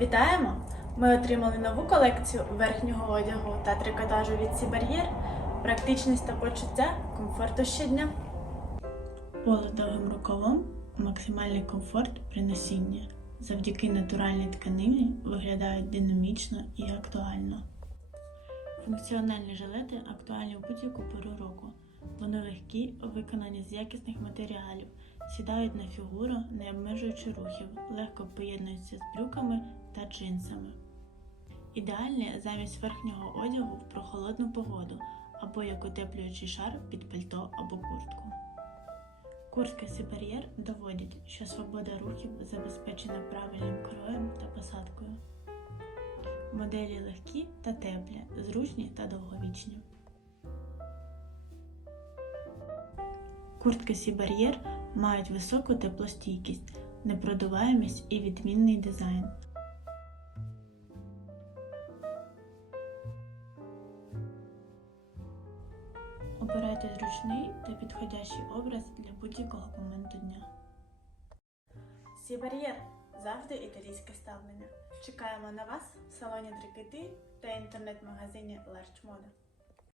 Вітаємо! Ми отримали нову колекцію верхнього одягу та трикотажу від Сібар'єр, практичність та почуття комфорту щодня. Довгим рукавом максимальний комфорт при носінні. Завдяки натуральній тканині виглядають динамічно і актуально. Функціональні жилети актуальні у будь-яку пору року. Вони легкі, виконані з якісних матеріалів, сідають на фігуру, не обмежуючи рухів, легко поєднуються з брюками джинсами. Ідеальні замість верхнього одягу в прохолодну погоду або як утеплюючий шар під пальто або куртку. Куртки Сибар'єр доводять, що свобода рухів забезпечена правильним кроєм та посадкою. Моделі легкі та теплі, зручні та довговічні. Куртки Сібар'єр мають високу теплостійкість, непродуваємість і відмінний дизайн. Обирайте зручний та підходящий образ для будь-якого моменту дня. Сібар'єр завжди італійське ставлення. Чекаємо на вас в салоні Трикити та інтернет-магазині Ларч Moda.